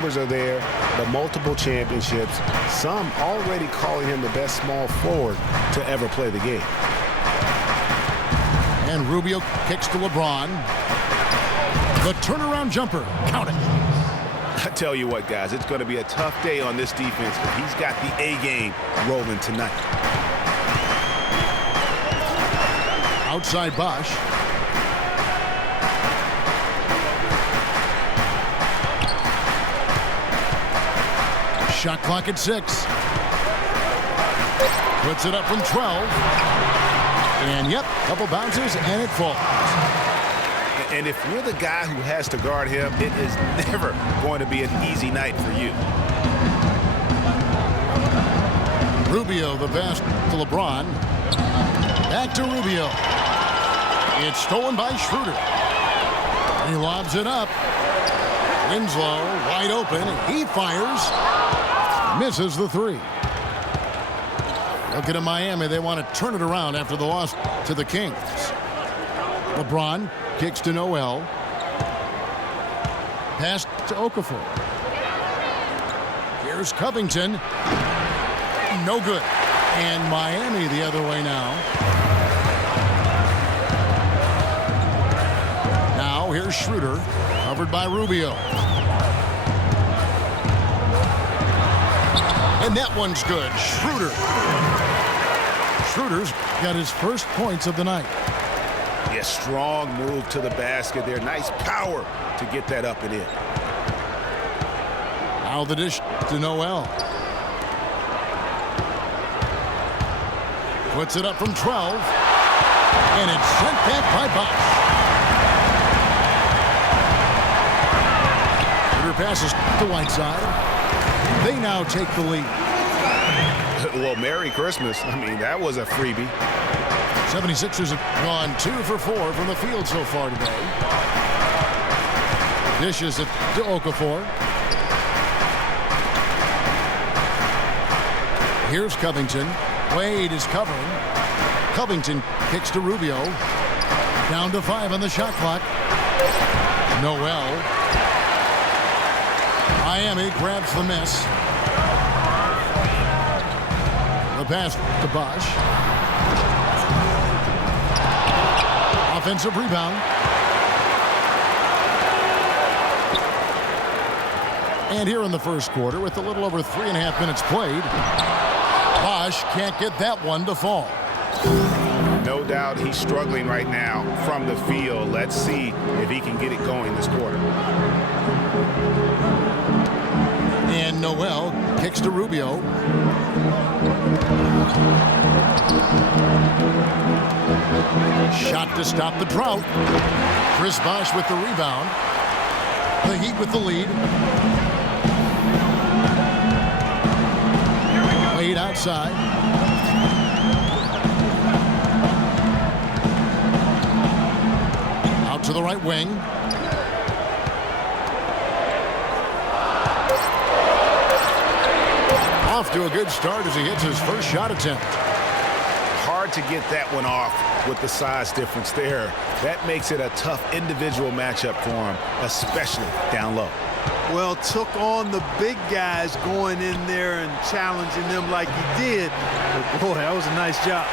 numbers are there, the multiple championships, some already calling him the best small forward to ever play the game. And Rubio kicks to LeBron. The turnaround jumper. Count it. I tell you what, guys, it's going to be a tough day on this defense, but he's got the A game rolling tonight. Outside Bosch. Shot clock at 6. Puts it up from 12. And yep, couple bounces and it falls. And if you're the guy who has to guard him, it is never going to be an easy night for you. Rubio the pass to LeBron. Back to Rubio. It's stolen by Schroeder. He lobs it up. Winslow wide open. He fires. Misses the 3. Looking at Miami, they want to turn it around after the loss to the Kings. LeBron kicks to Noel. Pass to Okafor. Here's Covington. No good. And Miami the other way now. Now here's Schroeder. Covered by Rubio. And that one's good. Schroeder. Schroeder's got his first points of the night. Yeah, strong move to the basket there. Nice power to get that up and in. Now the dish to Noel. Puts it up from 12. And it's sent back by Bosch. Schroeder passes to Whiteside. They now take the lead. Well, Merry Christmas. I mean, that was a freebie. 76ers have gone 2 for 4 from the field so far today. Dishes it to Okafor. Here's Covington. Wade is covering. Covington kicks to Rubio. Down to 5 on the shot clock. Noel. Miami grabs the miss. The pass to Bosch. Offensive rebound. And here in the first quarter, with a little over 3.5 minutes played, Bosch can't get that one to fall. No doubt he's struggling right now from the field. Let's see if he can get it going this quarter. And Noel kicks to Rubio. Shot to stop the drought. Chris Bosch with the rebound. The Heat with the lead. Wade outside. Out to the right wing. Off to a good start as he hits his first shot attempt. Hard to get that one off with the size difference there. That makes it a tough individual matchup for him, especially down low. Well, took on the big guys going in there and challenging them like he did. But boy, that was a nice job.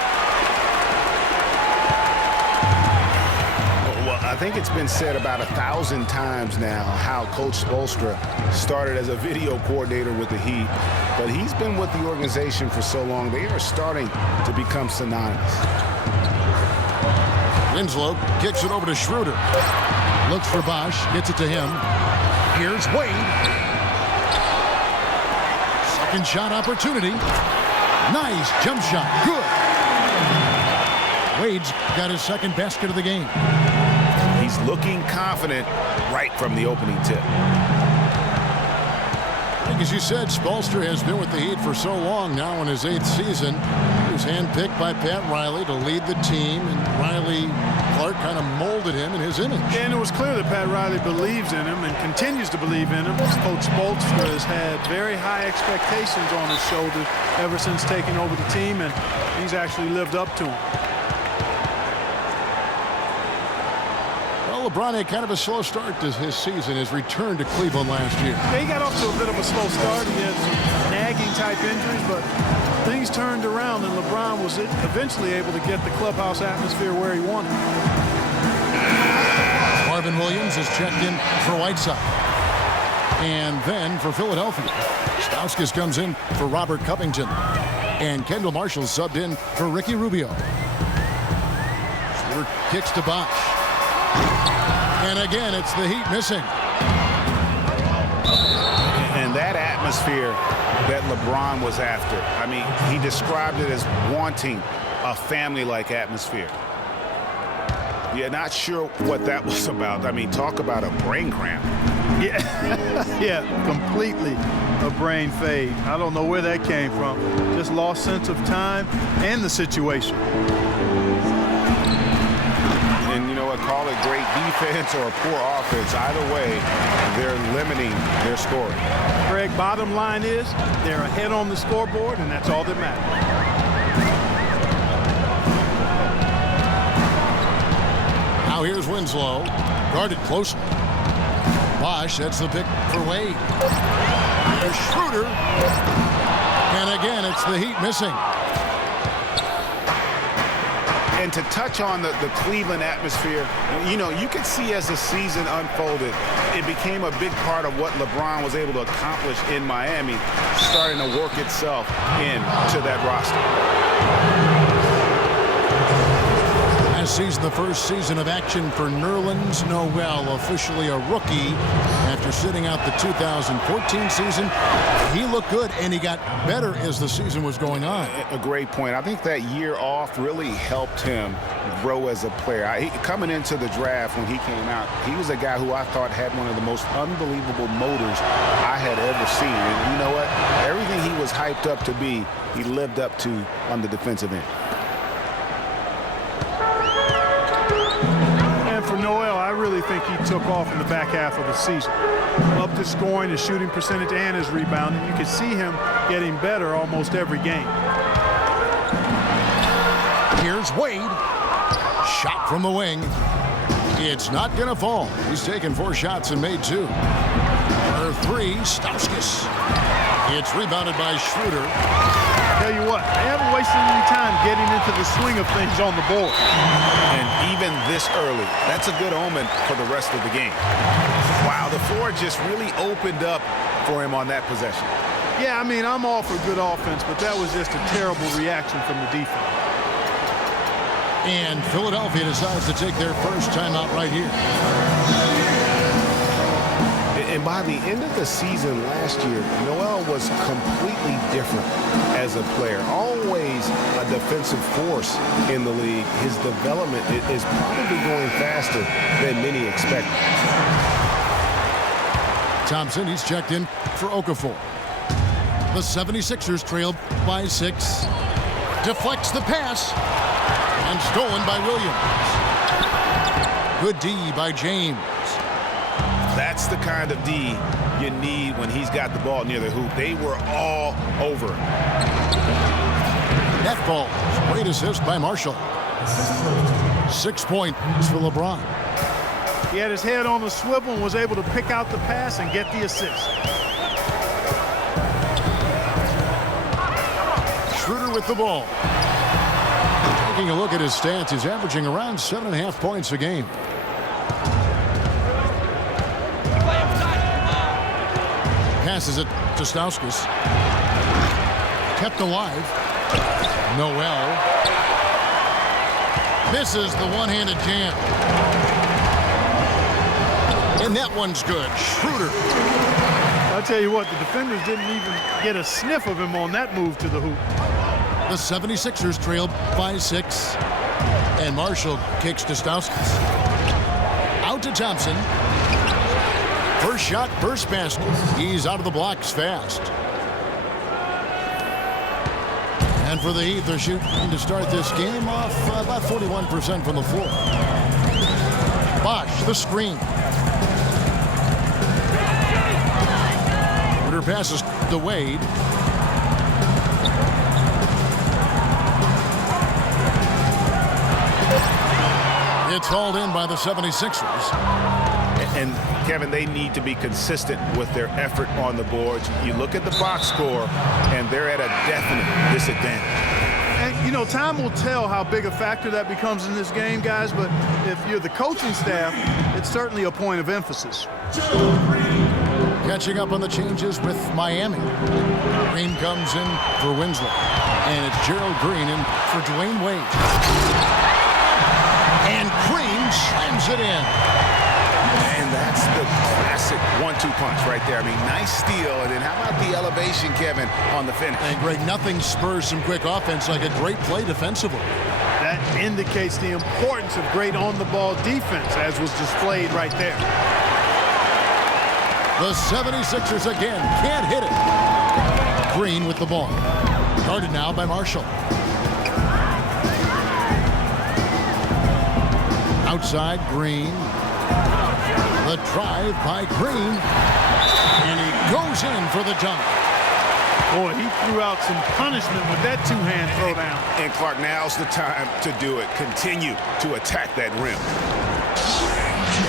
Well, I think it's been said about 1,000 times now how Coach Spoelstra started as a video coordinator with the Heat, but he's been with the organization for so long, they are starting to become synonymous. Winslow kicks it over to Schroeder. Looks for Bosch, gets it to him. Here's Wade. Second shot opportunity. Nice jump shot. Good. Wade's got his second basket of the game. He's looking confident right from the opening tip. I think, as you said, Spoelstra has been with the Heat for so long now in his 8th season. He was handpicked by Pat Riley to lead the team, and Riley Clark kind of molded him in his image. And it was clear that Pat Riley believes in him and continues to believe in him. Coach Spoelstra has had very high expectations on his shoulders ever since taking over the team, and he's actually lived up to them. Well, LeBron had kind of a slow start to his season, his return to Cleveland last year. Yeah, he got off to a bit of a slow start. He had some nagging type injuries, but things turned around, and LeBron was eventually able to get the clubhouse atmosphere where he wanted. Marvin Williams is checked in for Whiteside. And then for Philadelphia, Stauskas comes in for Robert Covington. And Kendall Marshall subbed in for Ricky Rubio. Schroeder kicks to Bosch. And again, it's the Heat missing. And that atmosphere that LeBron was after, I mean, he described it as wanting a family-like atmosphere. Yeah, not sure what that was about. I mean, talk about a brain cramp. Yeah, yeah, completely a brain fade. I don't know where that came from. Just lost sense of time and the situation. And you know what, call it great defense or poor offense. Either way, they're limiting their scoring. Greg, bottom line is they're ahead on the scoreboard, and that's all that matters. Now here's Winslow, guarded closely. Bosch, that's the pick for Wade. There's Schroeder. And again, it's the Heat missing. And to touch on the Cleveland atmosphere, you know, you could see as the season unfolded, it became a big part of what LeBron was able to accomplish in Miami, starting to work itself into that roster. Season, the first season of action for Nerlens Noel, officially a rookie after sitting out the 2014 season. He looked good, and he got better as the season was going on. A great point. I think that year off really helped him grow as a player. Coming into the draft when he came out, he was a guy who I thought had one of the most unbelievable motors I had ever seen. And you know what? Everything he was hyped up to be, he lived up to on the defensive end. For Noel, I really think he took off in the back half of the season. Up to scoring, his shooting percentage, and his rebounding. You can see him getting better almost every game. Here's Wade. Shot from the wing. It's not going to fall. He's taken 4 shots and made 2. For 3, Stauskas. It's rebounded by Schroeder. Tell you what, they haven't wasted any time getting into the swing of things on the board. And even this early, that's a good omen for the rest of the game. Wow, the floor just really opened up for him on that possession. Yeah, I mean, I'm all for good offense, but that was just a terrible reaction from the defense. And Philadelphia decides to take their first timeout right here. And by the end of the season last year, Noel was completely different as a player. Always a defensive force in the league. His development is probably going faster than many expected. Thompson, he's checked in for Okafor. The 76ers trail by 6. Deflects the pass. And stolen by Williams. Good D by James. That's the kind of D you need when he's got the ball near the hoop. They were all over it. Net ball. Great assist by Marshall. 6 points for LeBron. He had his head on the swivel and was able to pick out the pass and get the assist. Schroeder with the ball. Taking a look at his stats, he's averaging around 7.5 points a game. Passes it to Stauskas. Kept alive. Noel. Misses the one-handed jam. And that one's good. Schroeder. I'll tell you what, the defenders didn't even get a sniff of him on that move to the hoop. The 76ers trail by 6. And Marshall kicks to Stauskas. Out to Thompson. First shot, first basket. He's out of the blocks fast. And for the Heat, they're shooting to start this game off about 41% from the floor. Bosch, the screen. Schroeder passes to Wade. It's hauled in by the 76ers. And Kevin, they need to be consistent with their effort on the boards. You look at the box score, and they're at a definite disadvantage. And, you know, time will tell how big a factor that becomes in this game, guys, but if you're the coaching staff, it's certainly a point of emphasis. Catching up on the changes with Miami. Green comes in for Winslow. And it's Gerald Green in for Dwayne Wade. And Green slams it in. And that's the classic 1-2 punch right there. I mean, nice steal. And then how about the elevation, Kevin, on the finish? And Greg, nothing spurs some quick offense like a great play defensively. That indicates the importance of great on-the-ball defense, as was displayed right there. The 76ers again can't hit it. Green with the ball. Guarded now by Marshall. Outside, Green. The drive by Green. And he goes in for the dunk. Boy, he threw out some punishment with that two-hand throwdown. And Clark, now's the time to do it. Continue to attack that rim.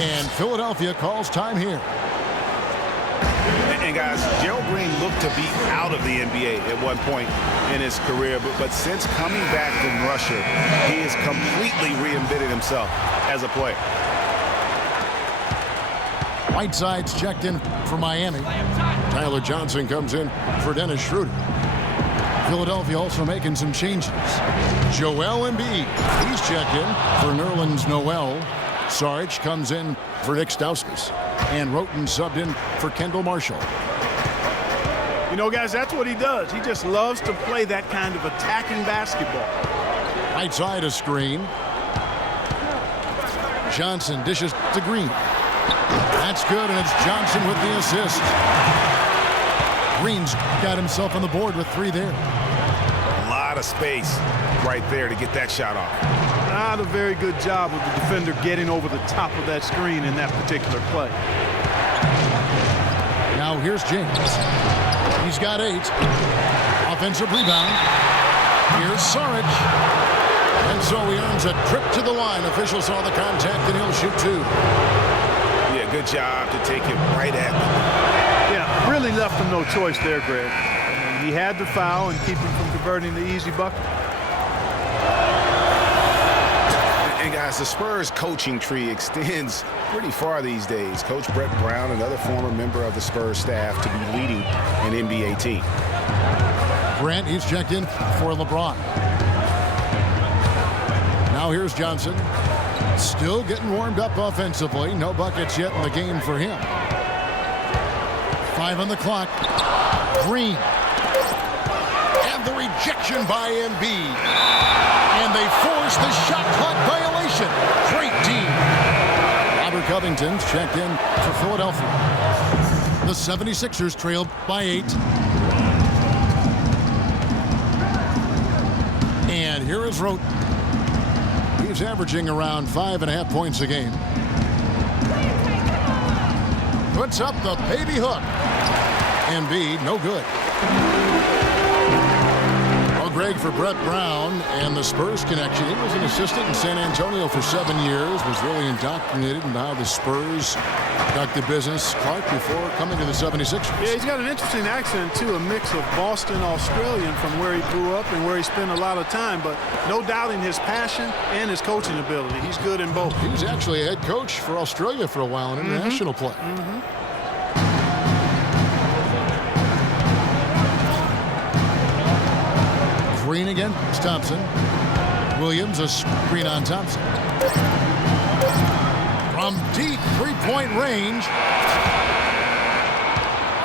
And Philadelphia calls time here. And guys, Gerald Green looked to be out of the NBA at one point in his career, but since coming back from Russia, he has completely reinvented himself as a player. Whiteside's checked in for Miami. Tyler Johnson comes in for Dennis Schroeder. Philadelphia also making some changes. Joel Embiid, he's checked in for Nerlens Noel. Sarge comes in for Nick Stauskas. And Roten subbed in for Kendall Marshall. You know, guys, that's what he does. He just loves to play that kind of attacking basketball. Right side a screen. Johnson dishes to Green. That's good, and it's Johnson with the assist. Green's got himself on the board with 3 there. A lot of space right there to get that shot off. Not a very good job of the defender getting over the top of that screen in that particular play. Now here's James. He's got 8. Offensive rebound. Here's Saric. And so he earns a trip to the line. Officials saw the contact, and he'll shoot 2. Yeah, good job to take him right at them. Yeah, really left him no choice there, Greg. I mean, he had to foul and keep him from converting the easy bucket. And guys, the Spurs coaching tree extends pretty far these days. Coach Brett Brown, another former member of the Spurs staff, to be leading an NBA team. Grant, he's checked in for LeBron. Now here's Johnson. Still getting warmed up offensively. No buckets yet in the game for him. 5 on the clock. Green. And the rejection by Embiid. And they force the shot clock violation. Great team. Robert Covington's checked in for Philadelphia. The 76ers trailed by 8. And here is Roten. He's averaging around 5.5 points a game. Puts up the baby hook. Embiid, no good. Well, Greg, for Brett Brown and the Spurs connection, he was an assistant in San Antonio for 7 years, was really indoctrinated into how the Spurs conducted business, Clark, before coming to the 76ers. Yeah, he's got an interesting accent, too, a mix of Boston Australian from where he grew up and where he spent a lot of time, but no doubting his passion and his coaching ability. He's good in both. He was actually a head coach for Australia for a while in international play. Green again, it's Thompson. Williams, a screen on Thompson. From deep three-point range.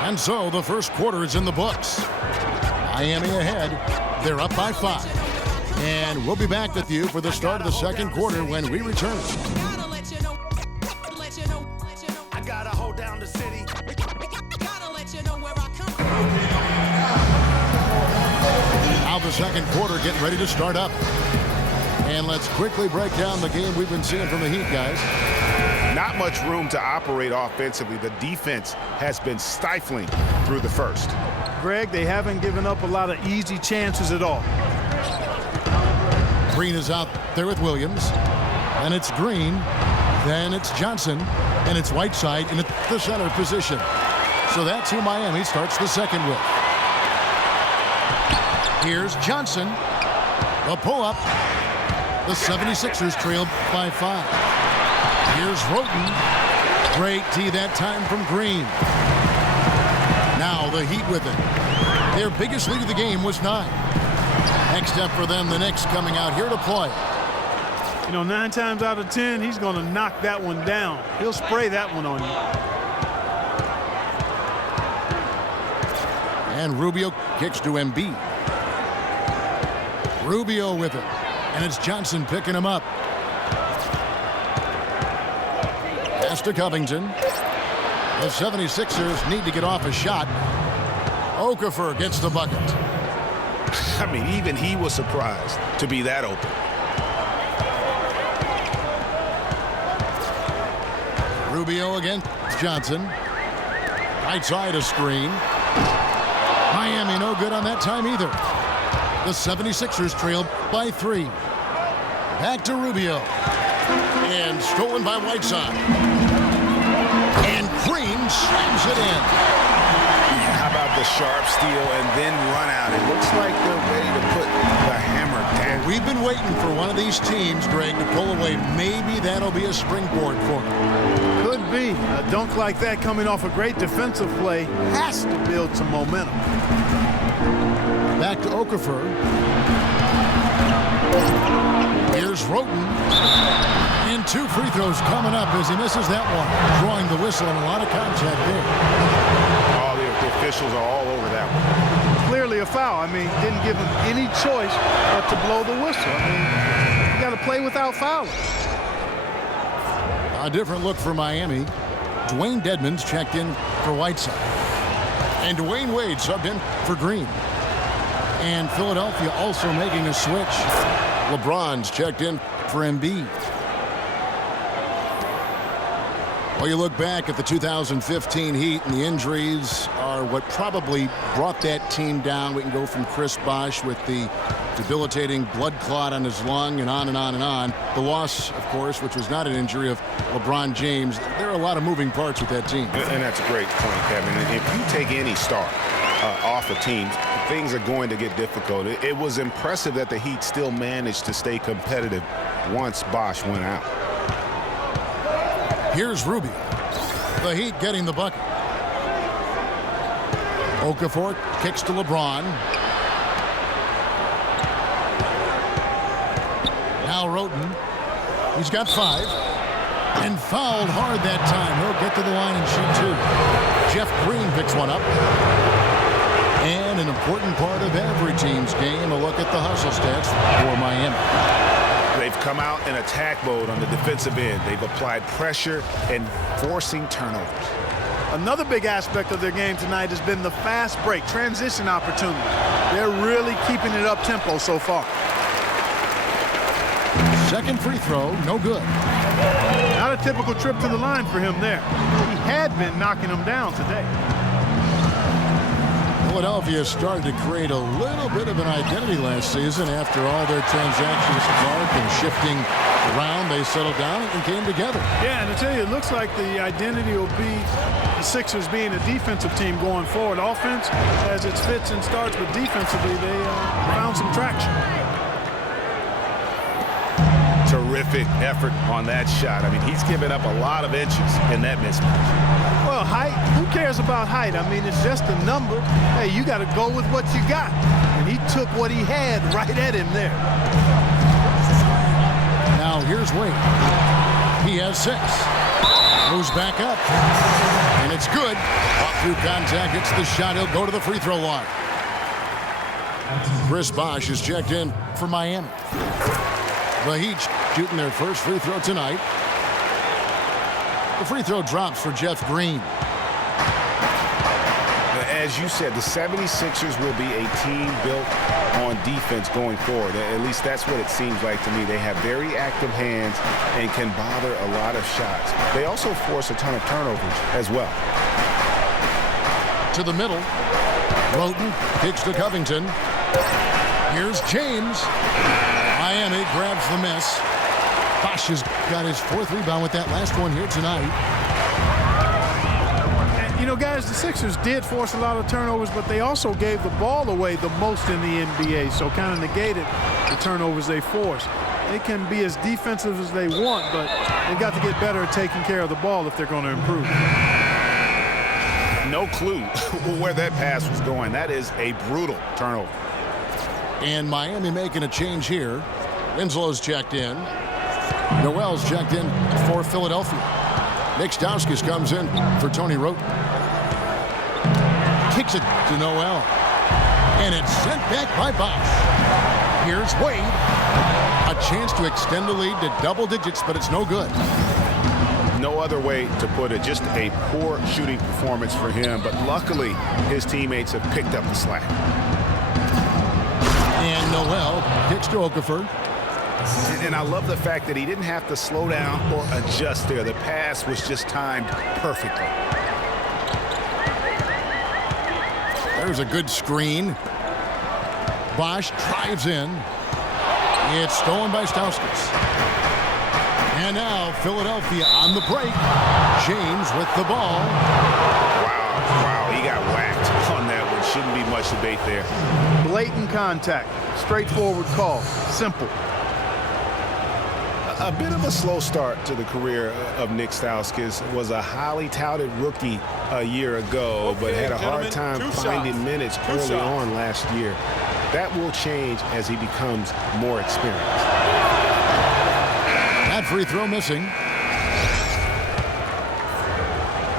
And so the first quarter is in the books. Miami ahead. They're up by 5. And we'll be back with you for the start of the second quarter when we return. I gotta hold down the city. Gotta let you know where I come from. Now the second quarter getting ready to start up. And let's quickly break down the game we've been seeing from the Heat, guys. Not much room to operate offensively. The defense has been stifling through the first. Greg, they haven't given up a lot of easy chances at all. Green is out there with Williams. Then it's Green. Then it's Johnson. And it's Whiteside in the center position. So that's who Miami starts the second with. Here's Johnson. A pull-up. The 76ers trail by 5. Here's Roten. Great D that time from Green. Now the Heat with it. Their biggest lead of the game was 9. Next up for them, the Knicks coming out here to play. You know, 9 times out of 10, he's going to knock that one down. He'll spray that one on you. And Rubio kicks to Embiid. Rubio with it. And it's Johnson picking him up. Pass to Covington. The 76ers need to get off a shot. Okafor gets the bucket. I mean, even he was surprised to be that open. Rubio against Johnson. Right side a screen. Miami no good on that time either. The 76ers trail by 3. Back to Rubio. And stolen by Whiteside. And Green slams it in. How about the sharp steal and then run out? It looks like they're ready to put the hammer down. We've been waiting for one of these teams, Greg, to pull away. Maybe that'll be a springboard for them. Could be. A dunk like that coming off a great defensive play has to build some momentum. Back to Okafor. Here's Roten. And 2 free throws coming up as he misses that one. Drawing the whistle and a lot of contact there. Oh, the officials are all over that one. Clearly a foul. I mean, didn't give him any choice but to blow the whistle. I mean, you got to play without fouling. A different look for Miami. Dwayne Dedmon's checked in for Whiteside. And Dwayne Wade subbed in for Green. And Philadelphia also making a switch. LeBron's checked in for Embiid. Well, you look back at the 2015 Heat, and the injuries are what probably brought that team down. We can go from Chris Bosh with the debilitating blood clot on his lung and on and on and on. The loss, of course, which was not an injury, of LeBron James. There are a lot of moving parts with that team. And that's a great point, Kevin. If you take any star off a team, things are going to get difficult. It was impressive that the Heat still managed to stay competitive once Bosh went out. Here's Rubio. The Heat getting the bucket. Okafor kicks to LeBron. Now Roten. He's got 5. And fouled hard that time. He'll get to the line and shoot 2. Jeff Green picks one up. And an important part of every team's game, a look at the hustle stats for Miami. They've come out in attack mode on the defensive end. They've applied pressure and forcing turnovers. Another big aspect of their game tonight has been the fast break, transition opportunity. They're really keeping it up tempo so far. Second free throw, no good. Not a typical trip to the line for him there. He had been knocking them down today. Philadelphia started to create a little bit of an identity last season after all their transactions apart and shifting around. They settled down and came together. Yeah, and I tell you, it looks like the identity will be the Sixers being a defensive team going forward. Offense has its fits and starts, but defensively they found some traction. Terrific effort on that shot. I mean, he's given up a lot of inches in that mismatch. Well, height, who cares about height? I mean, it's just a number. Hey, you got to go with what you got. And he took what he had right at him there. Now here's Wade. He has 6. Moves back up. And it's good. Off through contact, gets the shot. He'll go to the free throw line. Chris Bosh is checked in for Miami. The Heat shooting their first free throw tonight. The free throw drops for Jeff Green. As you said, the 76ers will be a team built on defense going forward. At least that's what it seems like to me. They have very active hands and can bother a lot of shots. They also force a ton of turnovers as well. To the middle. Roten kicks to Covington. Here's James. Miami grabs the miss. Bosch has got his 4th rebound with that last one here tonight. And, you know, guys, the Sixers did force a lot of turnovers, but they also gave the ball away the most in the NBA, so kind of negated the turnovers they forced. They can be as defensive as they want, but they've got to get better at taking care of the ball if they're going to improve. No clue where that pass was going. That is a brutal turnover. And Miami making a change here. Winslow's checked in. Noel's checked in for Philadelphia. Nick Stauskas comes in for Tony Wroten. Kicks it to Noel. And it's sent back by Bosch. Here's Wade. A chance to extend the lead to double digits, but it's no good. No other way to put it. Just a poor shooting performance for him. But luckily, his teammates have picked up the slack. And Noel kicks to Okafor. And I love the fact that he didn't have to slow down or adjust there. The pass was just timed perfectly. There's a good screen. Bosch drives in. It's stolen by Stauskas. And now Philadelphia on the break. James with the ball. Wow, he got whacked on that one. Shouldn't be much debate there. Blatant contact. Straightforward call. Simple. A bit of a slow start to the career of Nick Stauskas. Was a highly touted rookie a year ago, but had a hard time finding minutes early on last year. That will change as he becomes more experienced. That free throw missing.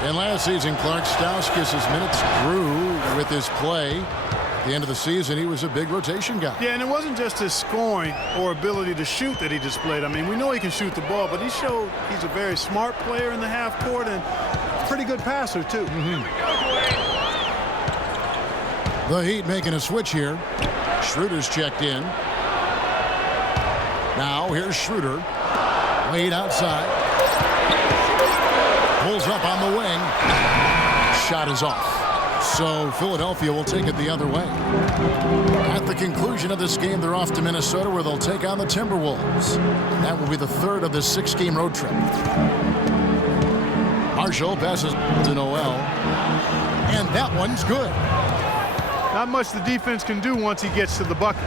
And last season, Clark, Stauskas' minutes grew with his play. At the end of the season, he was a big rotation guy. Yeah, and it wasn't just his scoring or ability to shoot that he displayed. I mean, we know he can shoot the ball, but he showed he's a very smart player in the half court and pretty good passer, too. The Heat making a switch here. Schroeder's checked in. Now here's Schroeder. Wade outside. Pulls up on the wing. Shot is off. So Philadelphia will take it the other way. At the conclusion of this game, they're off to Minnesota, where they'll take on the Timberwolves. That will be the 3rd of this 6-game road trip. Marshall passes to Noel. And that one's good. Not much the defense can do once he gets to the bucket.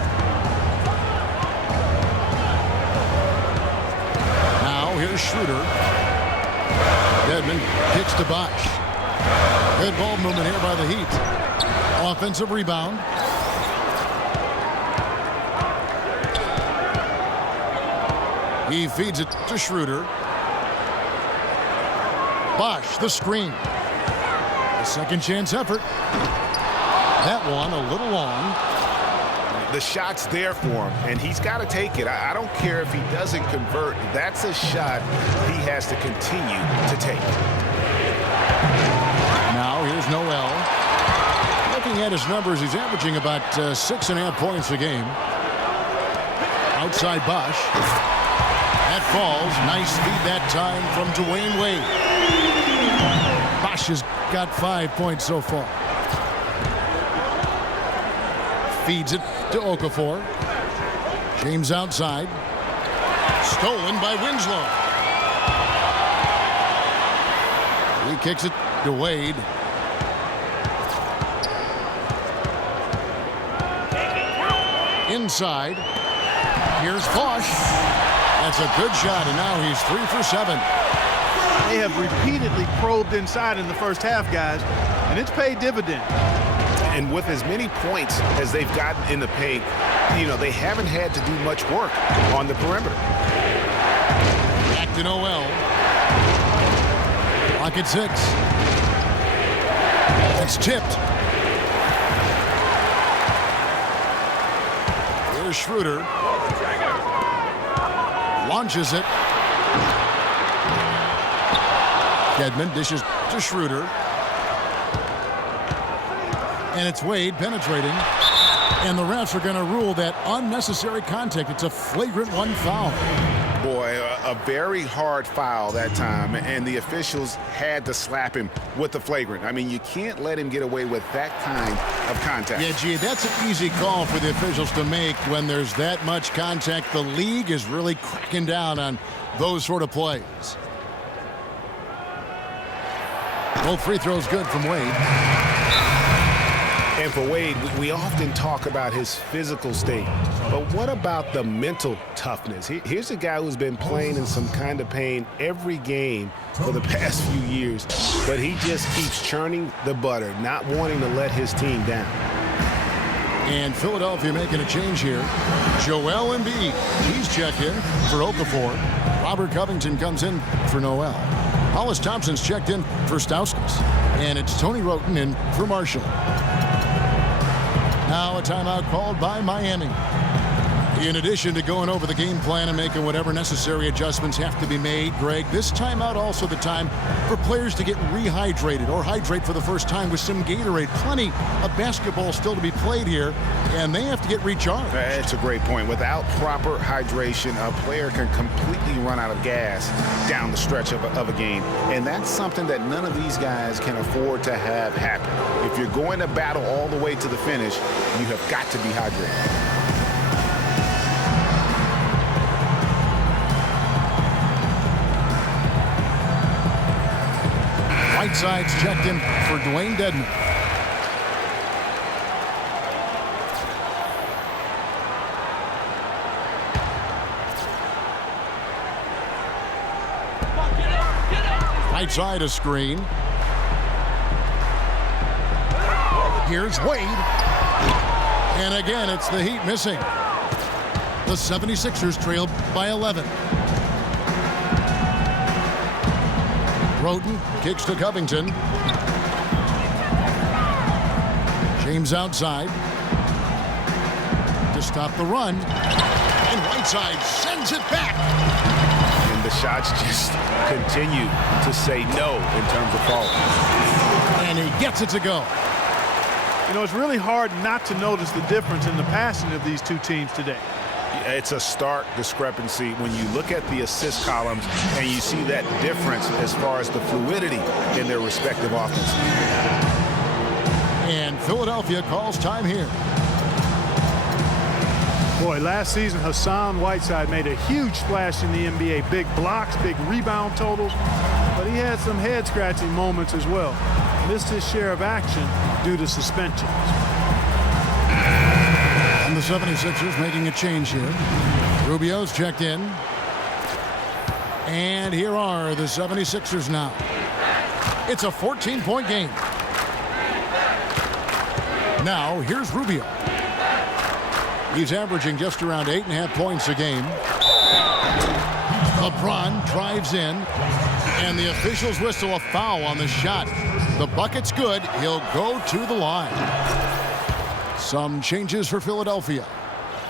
Now here's Schroeder. Dedmon kicks to Bosch. Good ball movement here by the Heat. Offensive rebound. He feeds it to Schroeder. Bosch, the screen. A second chance effort. That one a little long. The shot's there for him, and he's got to take it. I don't care if he doesn't convert. That's a shot he has to continue to take. Now here's Noel. Looking at his numbers, he's averaging about 6.5 points a game. Outside Bosch. That falls. Nice feed that time from Dwayne Wade. Bosch has got 5 points so far. Feeds it to Okafor. James outside. Stolen by Winslow. He kicks it to Wade. Inside. Here's Bosch. That's a good shot, and now he's 3 for 7. They have repeatedly probed inside in the first half, guys, and it's paid dividend. And with as many points as they've gotten in the paint, you know, they haven't had to do much work on the perimeter. Back to Noel. Clock at 6. It's tipped. Here's Schroeder. Launches it. Dedmon dishes to Schroeder. And it's Wade penetrating. And the refs are going to rule that unnecessary contact. It's a flagrant 1 foul. Boy, a very hard foul that time, and the officials had to slap him with the flagrant. I mean, you can't let him get away with that kind of contact. Yeah, gee, that's an easy call for the officials to make when there's that much contact. The league is really cracking down on those sort of plays. Both free throws good from Wade. And for Wade, we often talk about his physical state, but what about the mental toughness? Here's a guy who's been playing in some kind of pain every game for the past few years, but he just keeps churning the butter, not wanting to let his team down. And Philadelphia making a change here. Joel Embiid, he's checked in for Okafor. Robert Covington comes in for Noel. Hollis Thompson's checked in for Stauskas. And it's Tony Wroten in for Marshall. Now a timeout called by Miami. In addition to going over the game plan and making whatever necessary adjustments have to be made, Greg, this timeout also the time for players to get rehydrated or hydrate for the first time with some Gatorade. Plenty of basketball still to be played here, and they have to get recharged. That's a great point. Without proper hydration, a player can completely run out of gas down the stretch of a game, and that's something that none of these guys can afford to have happen. If you're going to battle all the way to the finish, you have got to be hydrated. Whiteside's checked in for Dwayne Dedman. Whiteside a screen. Here's Wade. And again, it's the Heat missing. The 76ers trail by 11. Wroten kicks to Covington. James outside to stop the run. And Whiteside sends it back. And the shots just continue to say no in terms of falling. And he gets it to go. You know, it's really hard not to notice the difference in the passing of these two teams today. It's a stark discrepancy when you look at the assist columns and you see that difference as far as the fluidity in their respective offenses. And Philadelphia calls time here. Boy, last season, Hassan Whiteside made a huge splash in the NBA. Big blocks, big rebound totals, but he had some head-scratching moments as well. Missed his share of action due to suspensions. And the 76ers making a change here. Rubio's checked in. And here are the 76ers now. It's a 14-point game. Now, here's Rubio. He's averaging just around 8.5 points a game. LeBron drives in, and the officials whistle a foul on the shot. The bucket's good. He'll go to the line. Some changes for Philadelphia.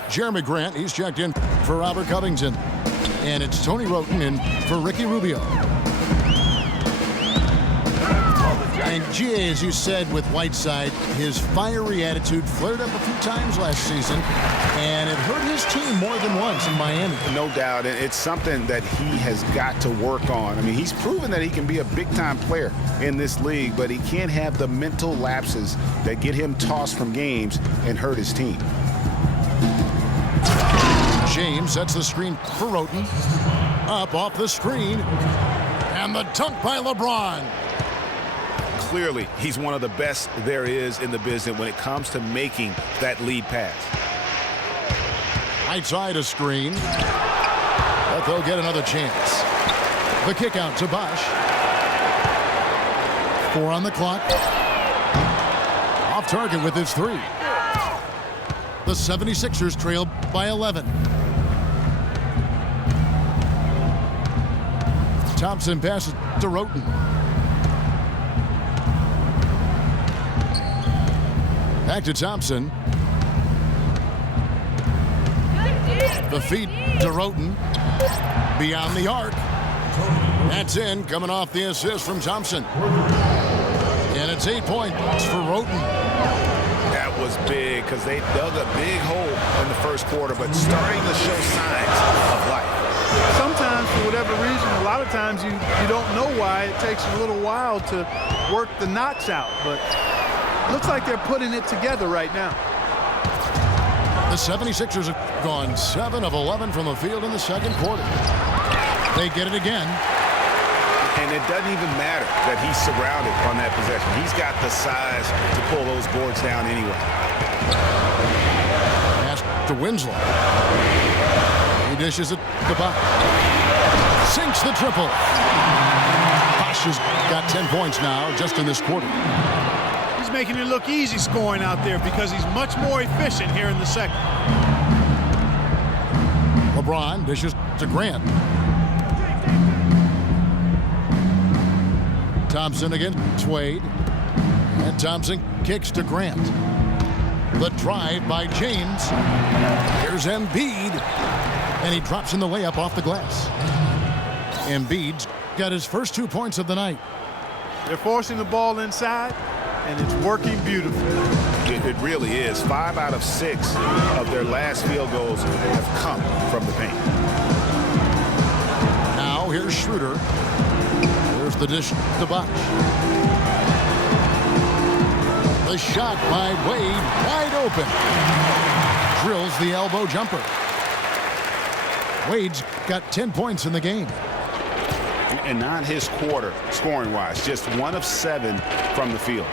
Jeremy Grant, he's checked in for Robert Covington. And it's Tony Wroten in for Ricky Rubio. And G.A., as you said with Whiteside, his fiery attitude flared up a few times last season, and it hurt his team more than once in Miami. No doubt, and it's something that he has got to work on. I mean, he's proven that he can be a big-time player in this league, but he can't have the mental lapses that get him tossed from games and hurt his team. James sets the screen for Wroten. Up off the screen, and the dunk by LeBron. Clearly, he's one of the best there is in the business when it comes to making that lead pass. Outside a screen. But they'll get another chance. The kick out to Bosh. 4 on the clock. Off target with his 3. The 76ers trail by 11. Thompson passes to Wroten. Back to Thompson. The feed to Wroten. Beyond the arc. That's in, coming off the assist from Thompson. And it's 8 points for Wroten. That was big because they dug a big hole in the first quarter, but starting to show signs of life. sometimes, for whatever reason, a lot of times you don't know why. It takes a little while to work the knots out, but it looks like they're putting it together right now. The 76ers have gone 7 of 11 from the field in the second quarter. They get it again. And it doesn't even matter that he's surrounded on that possession. He's got the size to pull those boards down anyway. Pass to Winslow. He dishes it to Bosch. Sinks the triple. Bosch has got 10 points now just in this quarter. He's making it look easy scoring out there because he's much more efficient here in the second. LeBron dishes to Grant. Thompson against Wade. And Thompson kicks to Grant. The drive by James. Here's Embiid. And he drops in the layup off the glass. Embiid's got his first 2 points of the night. They're forcing the ball inside, and it's working beautifully. It really is. 5 out of 6 of their last field goals have come from the paint. Now here's Schroeder. There's the dish to Bosch. The shot by Wade, wide open. Drills the elbow jumper. Wade's got 10 points in the game. And not his quarter, scoring-wise. Just 1 of 7 from the field.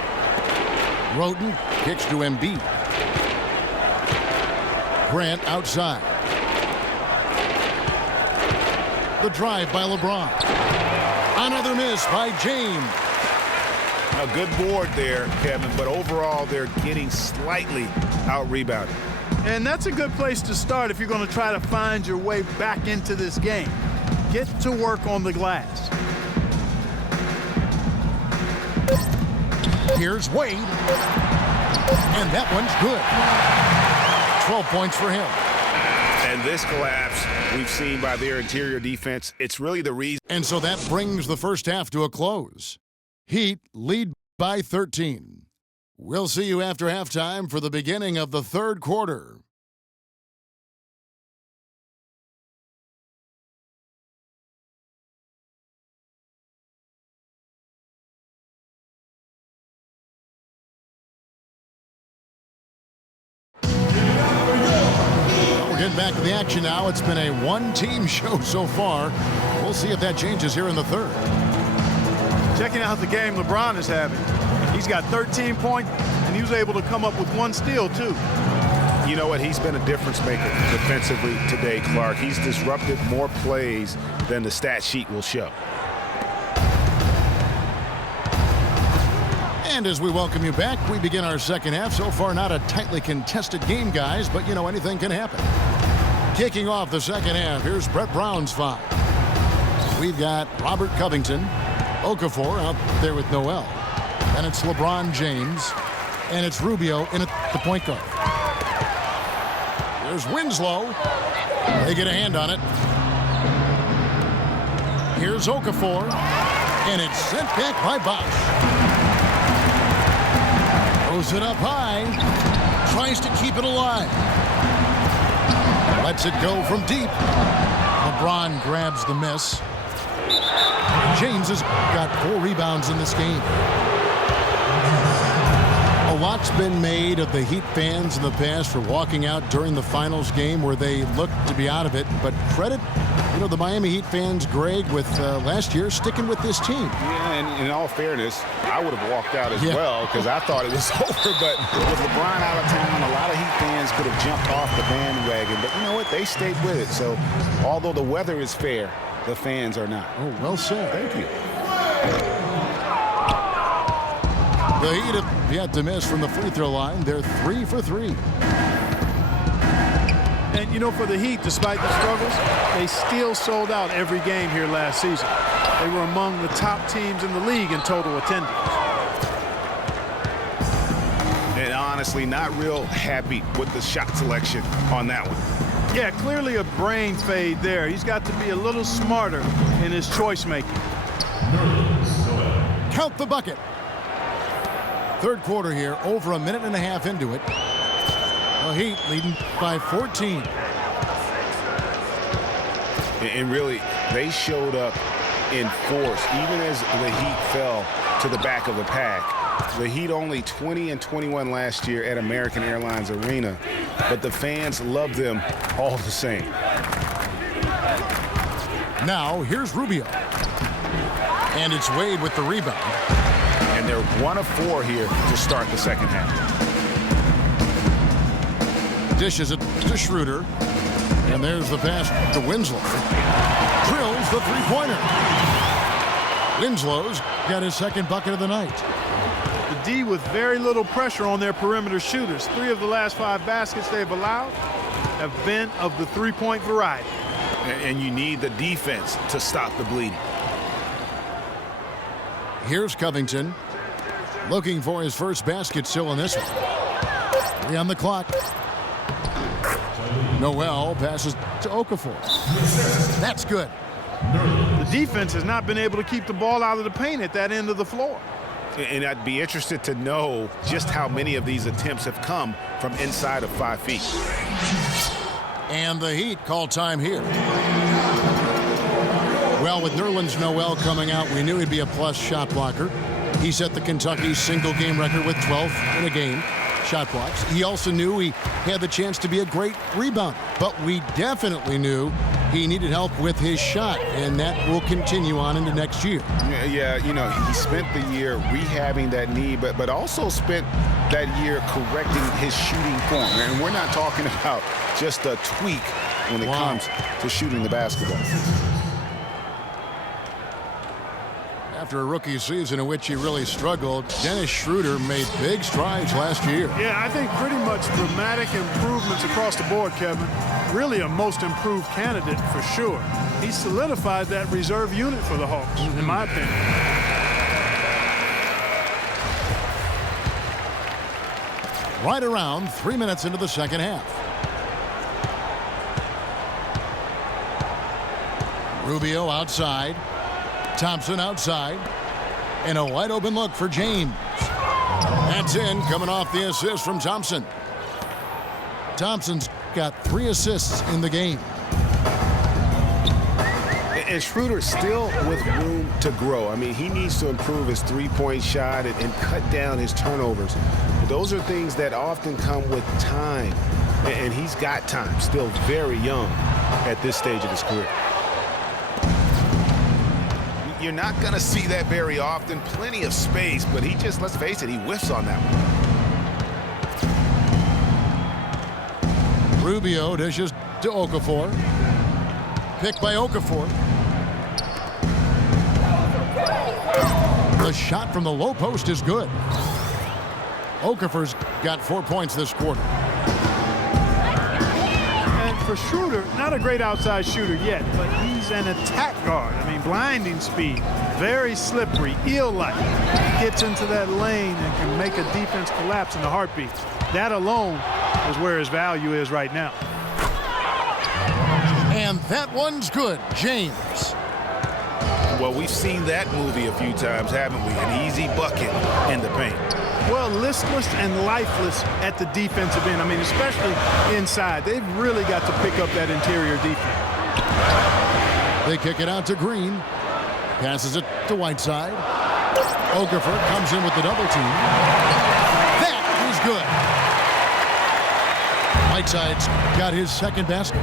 Roten kicks to Embiid. Grant outside. The drive by LeBron. Another miss by James. A good board there, Kevin, but overall they're getting slightly out-rebounded. And that's a good place to start if you're going to try to find your way back into this game. Get to work on the glass. Here's Wade. And that one's good. 12 points for him. And this collapse we've seen by their interior defense, it's really the reason. And so that brings the first half to a close. Heat lead by 13. We'll see you after halftime for the beginning of the third quarter. We're getting back to the action now. It's been a one-team show so far. We'll see if that changes here in the third. Checking out the game LeBron is having. He's got 13 points, and he was able to come up with 1 steal, too. You know what? He's been a difference maker defensively today, Clark. He's disrupted more plays than the stat sheet will show. And as we welcome you back, we begin our second half. So far, not a tightly contested game, guys, but, you know, anything can happen. Kicking off the second half, here's Brett Brown's five. We've got Robert Covington, Okafor out there with Noel. And it's LeBron James, and it's Rubio in at the point guard. There's Winslow. They get a hand on it. Here's Okafor, and it's sent back by Bosch. Throws it up high. Tries to keep it alive. Lets it go from deep. LeBron grabs the miss. James has got 4 rebounds in this game. A lot's been made of the Heat fans in the past for walking out during the finals game where they looked to be out of it. But credit, you know, the Miami Heat fans, Greg, with last year sticking with this team. Yeah, and in all fairness, I would have walked out as well because I thought it was over. But with LeBron out of town, a lot of Heat fans could have jumped off the bandwagon. But you know what? They stayed with it. So although the weather is fair, the fans are not. Oh, well said. Thank you. The Heat have yet to miss from the free throw line. They're 3 for 3. And, you know, for the Heat, despite the struggles, they still sold out every game here last season. They were among the top teams in the league in total attendance. And honestly, not real happy with the shot selection on that one. Yeah, clearly a brain fade there. He's got to be a little smarter in his choice making. Count the bucket. Third quarter here, over a minute and a half into it. The Heat leading by 14. And really, they showed up in force, even as the Heat fell to the back of the pack. The Heat only 20-21 last year at American Airlines Arena, but the fans loved them all the same. Now, here's Rubio. And it's Wade with the rebound. And they're 1 of 4 here to start the second half. Dishes it to Schroeder. And there's the pass to Winslow. Drills the three-pointer. Winslow's got his second bucket of the night. The D with very little pressure on their perimeter shooters. 3 of the last 5 baskets they've allowed have been of the three-point variety. And you need the defense to stop the bleeding. Here's Covington looking for his first basket still in this one. 3 on the clock. Noel passes to Okafor. That's good. The defense has not been able to keep the ball out of the paint at that end of the floor. And I'd be interested to know just how many of these attempts have come from inside of 5 feet. And the Heat call time here. Well, with Nerlens Noel coming out, we knew he'd be a plus shot blocker. He set the Kentucky single game record with 12 in a game shot blocks. He also knew he had the chance to be a great rebounder, but we definitely knew he needed help with his shot, and that will continue on into next year. Yeah, you know, he spent the year rehabbing that knee, but also spent that year correcting his shooting form. And we're not talking about just a tweak when it comes to shooting the basketball. After a rookie season in which he really struggled, Dennis Schroeder made big strides last year. Yeah, I think pretty much dramatic improvements across the board, Kevin. Really a most improved candidate for sure. He solidified that reserve unit for the Hawks, in my opinion. Right around 3 minutes into the second half. Rubio outside. Thompson outside. And a wide open look for James. That's in, coming off the assist from Thompson. Thompson's got 3 assists in the game. And Schroeder still with room to grow. I mean, he needs to improve his three-point shot and cut down his turnovers. Those are things that often come with time. And he's got time, still very young at this stage of his career. You're not going to see that very often. Plenty of space, but he just, let's face it, he whiffs on that one. Rubio dishes to Okafor. Picked by Okafor. The shot from the low post is good. Okafor's got 4 points this quarter. And for Schroeder, not a great outside shooter yet, but he's an attack guard. I mean, blinding speed, very slippery, eel-like. Gets into that lane and can make a defense collapse in a heartbeat. That alone is where his value is right now. And that one's good. James. Well, we've seen that movie a few times, haven't we? An easy bucket in the paint. Well, listless and lifeless at the defensive end. I mean, especially inside. They've really got to pick up that interior defense. They kick it out to Green. Passes it to Whiteside. Okafor comes in with the double team. That is good. Whiteside's got his second basket.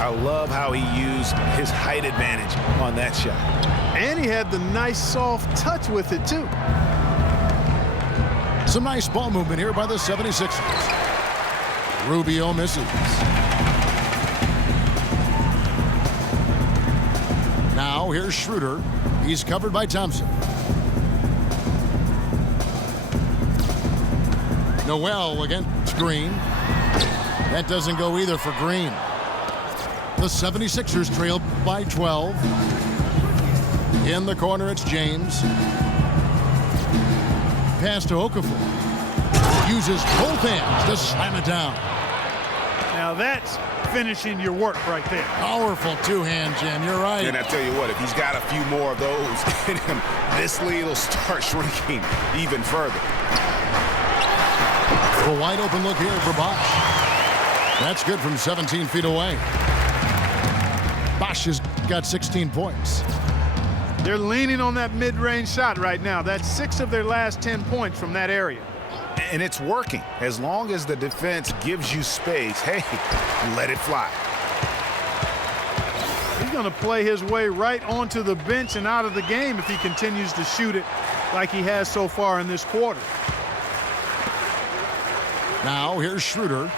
I love how he used his height advantage on that shot. And he had the nice soft touch with it, too. Some nice ball movement here by the 76ers. Rubio misses. Now here's Schroeder. He's covered by Thompson. Noel against Green. That doesn't go either for Green. The 76ers trail by 12. In the corner, it's James. Pass to Okafor. Uses both hands to slam it down. Now that's finishing your work right there. Powerful two-hand jam. You're right. And I tell you what, if he's got a few more of those in him, this lead will start shrinking even further. A wide open look here for Bosch. That's good from 17 feet away. Bosch has got 16 points. They're leaning on that mid-range shot right now. That's 6 of their last 10 points from that area. And it's working. As long as the defense gives you space, hey, let it fly. He's going to play his way right onto the bench and out of the game if he continues to shoot it like he has so far in this quarter. Now here's Schroeder.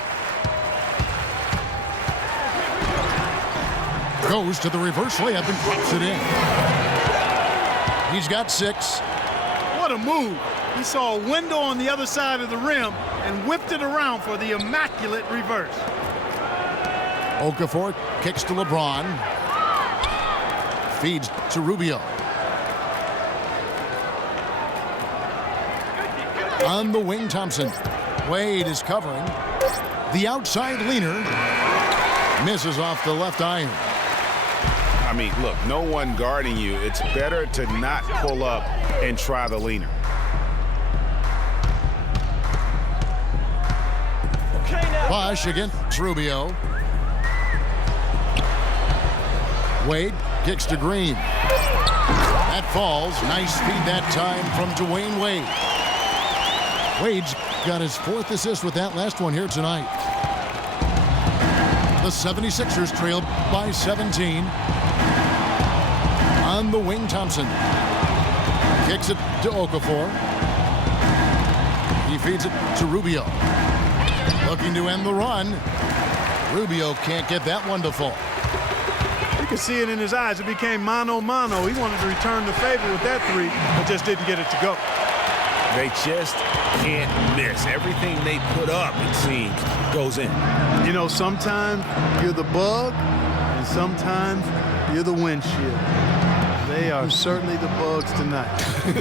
Goes to the reverse layup and drops it in. He's got 6. What a move. He saw a window on the other side of the rim and whipped it around for the immaculate reverse. Okafor kicks to LeBron. Feeds to Rubio. On the wing, Thompson. Wade is covering. The outside leaner misses off the left iron. I mean, look, no one guarding you. It's better to not pull up and try the leaner. Bosch against Rubio. Wade kicks to Green. That falls. Nice feed that time from Dwayne Wade. Wade's got his 4th assist with that last one here tonight. The 76ers trail by 17. On the wing, Thompson. Kicks it to Okafor. He feeds it to Rubio. Looking to end the run. Rubio can't get that one to fall. You could see it in his eyes. It became mano-mano. He wanted to return the favor with that 3, but just didn't get it to go. They just can't miss. Everything they put up, it seems, goes in. You know, sometimes you're the bug, and sometimes you're the windshield. They are certainly the bugs tonight.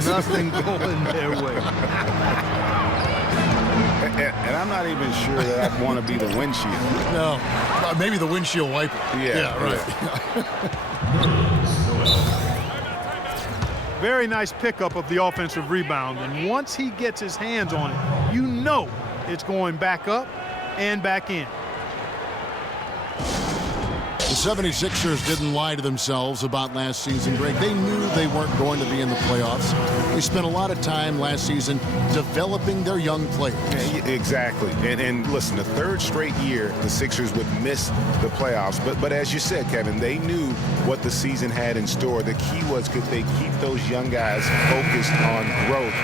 Nothing going their way. And I'm not even sure that I'd want to be the windshield. No, maybe the windshield wiper. Yeah, right. Very nice pickup of the offensive rebound. And once he gets his hands on it, you know it's going back up and back in. The 76ers didn't lie to themselves about last season, Greg. They knew they weren't going to be in the playoffs. They spent a lot of time last season developing their young players. Yeah, exactly. And listen, the 3rd straight year the Sixers would miss the playoffs. But as you said, Kevin, they knew what the season had in store. The key was, could they keep those young guys focused on growth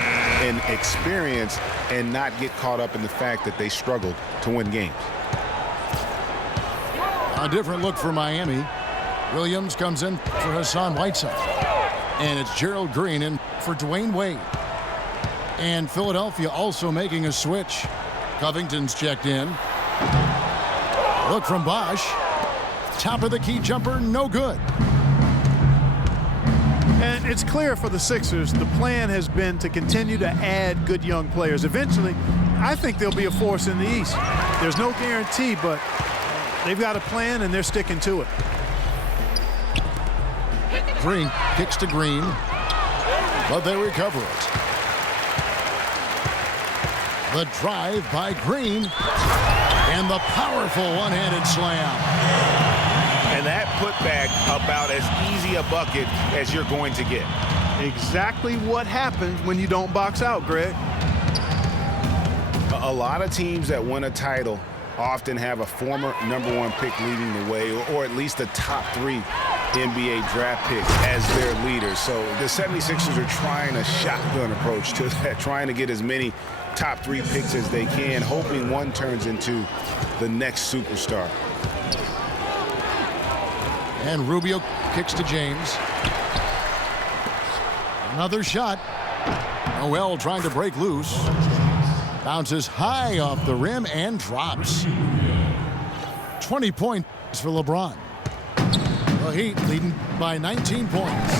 and experience and not get caught up in the fact that they struggled to win games. A different look for Miami. Williams comes in for Hassan Whiteside. And it's Gerald Green in for Dwayne Wade. And Philadelphia also making a switch. Covington's checked in. Look from Bosch. Top of the key jumper, no good. And it's clear for the Sixers, the plan has been to continue to add good young players. Eventually, I think they'll be a force in the East. There's no guarantee, but they've got a plan, and they're sticking to it. Green kicks to Green, but they recover it. The drive by Green, and the powerful one-handed slam. And that putback about as easy a bucket as you're going to get. Exactly what happens when you don't box out, Greg. A lot of teams that win a title often have a former #1 pick leading the way, or at least a top 3 NBA draft pick as their leader. So the 76ers are trying a shotgun approach to that, trying to get as many top 3 picks as they can, hoping one turns into the next superstar. And Rubio kicks to James. Another shot. Noel trying to break loose. Bounces high off the rim and drops. 20 points for LeBron. The Heat leading by 19 points.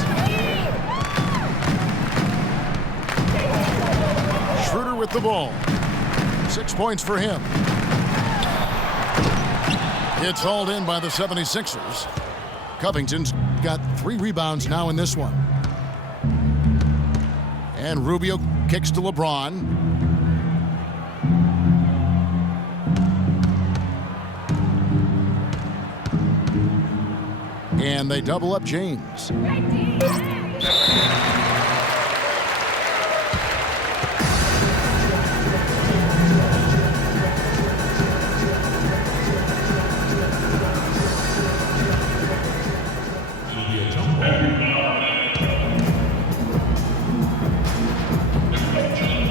Schroeder with the ball. 6 points for him. It's hauled in by the 76ers. Covington's got 3 rebounds now in this one. And Rubio kicks to LeBron. And they double up James.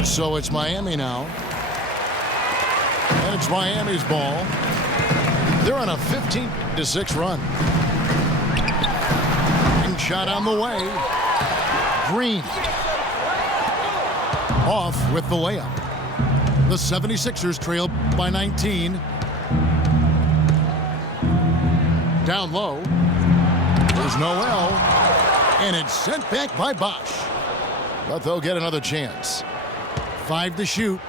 So it's Miami now. And it's Miami's ball. They're on a 15-6 run. And shot on the way. Green. Off with the layup. The 76ers trail by 19. Down low. There's Noel. And it's sent back by Bosch. But they'll get another chance. 5 to shoot.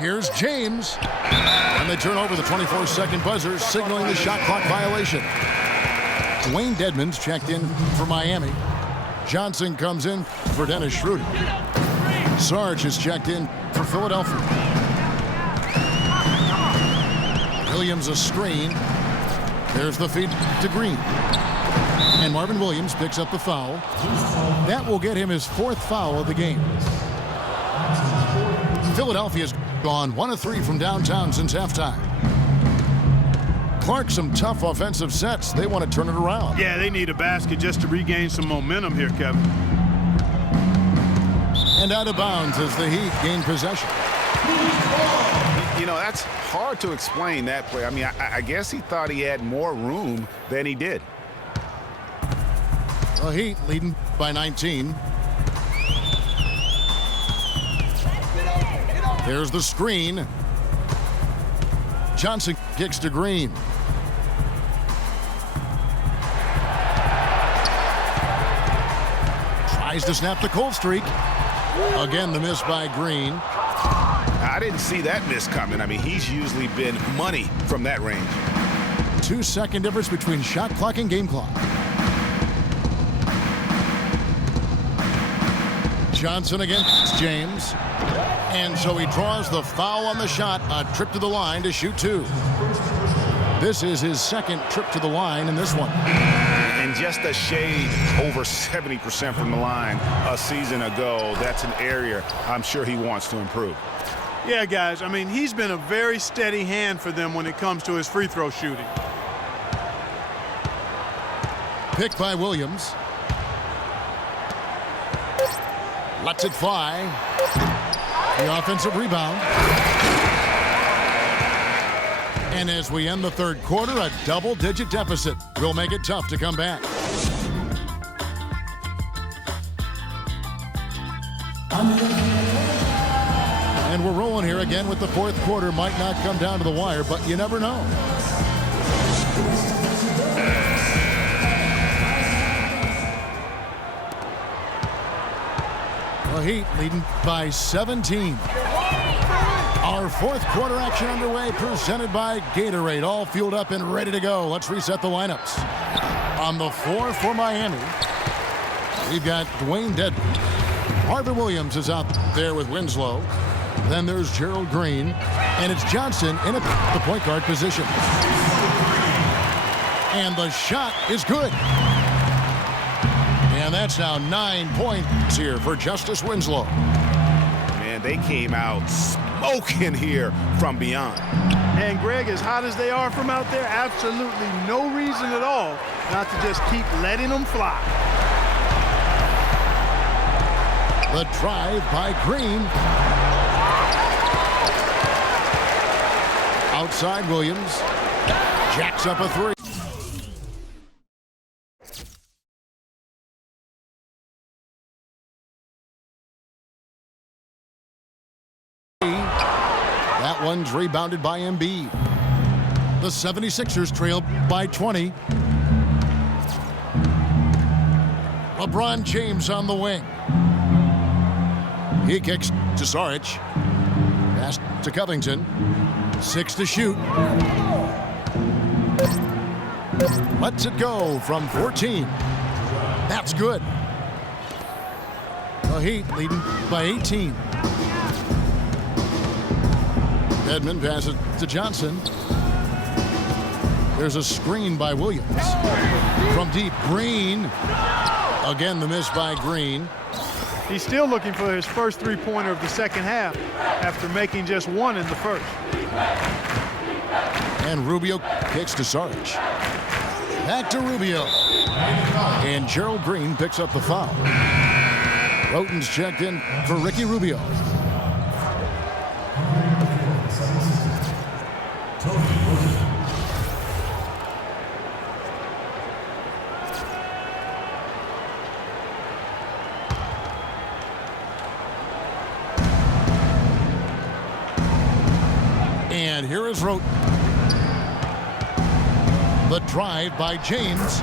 Here's James. And they turn over the 24-second buzzer, signaling the shot clock violation. Dwayne Dedmon's checked in for Miami. Johnson comes in for Dennis Schroeder. Sarge is checked in for Philadelphia. Williams a screen. There's the feed to Green. And Marvin Williams picks up the foul. That will get him his 4th foul of the game. Philadelphia's gone 1 of 3 from downtown since halftime. Clark, some tough offensive sets. They want to turn it around. Yeah, they need a basket just to regain some momentum here, Kevin. And out of bounds as the Heat gain possession. You know, that's hard to explain, that play. I mean, I guess he thought he had more room than he did. The Heat leading by 19. There's the screen. Johnson kicks to Green. Tries to snap the cold streak. Again, the miss by Green. I didn't see that miss coming. I mean, he's usually been money from that range. 2-second difference between shot clock and game clock. Johnson against James. And so he draws the foul on the shot. A trip to the line to shoot 2. This is his 2nd trip to the line in this one. And just a shade over 70% from the line a season ago. That's an area I'm sure he wants to improve. Yeah, guys, I mean, he's been a very steady hand for them when it comes to his free throw shooting. Picked by Williams. Lets it fly. The offensive rebound. And as we end the 3rd quarter, a double-digit deficit will make it tough to come back. And we're rolling here again with the 4th quarter. Might not come down to the wire, but you never know. The Heat leading by 17. Our 4th quarter action underway, presented by Gatorade. All fueled up and ready to go. Let's reset the lineups. On the floor for Miami, we've got Dwayne Dedmon. Marvin Williams is out there with Winslow. Then there's Gerald Green. And it's Johnson in the point guard position. And the shot is good. And that's now 9 points here for Justice Winslow. Man, they came out smoking here from beyond. And Greg, as hot as they are from out there, absolutely no reason at all not to just keep letting them fly. The drive by Green. Outside Williams. Jacks up a 3. That one's rebounded by Embiid. The 76ers trail by 20. LeBron James on the wing. He kicks to Saric. Pass to Covington. 6 to shoot. Lets it go from 14. That's good. The Heat leading by 18. Edmond passes to Johnson. There's a screen by Williams. From deep, Green. Again, the miss by Green. He's still looking for his first three-pointer of the second half after making just one in the first. And Rubio kicks to Sarge. Back to Rubio. And Gerald Green picks up the foul. Roten's checked in for Ricky Rubio. And here is Roten. The drive by James.